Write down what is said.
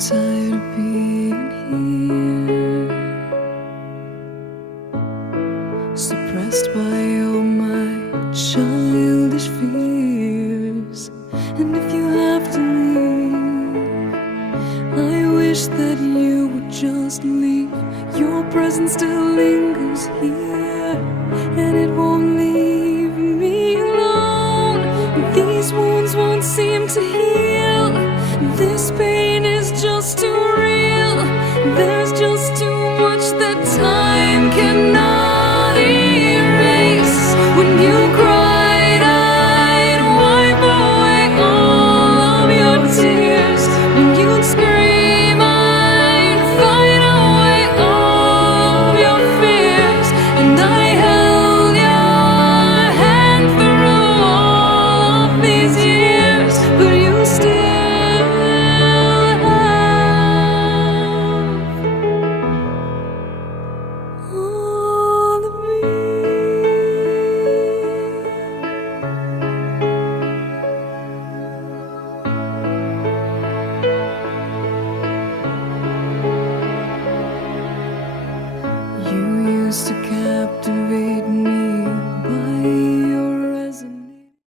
tired of being here, suppressed by all my childish fears. And if you have to leave, I wish that you would just leave. Your presence still lingers here, and it won't leave me alone. These wounds won't seem to heal. This pain is just too real.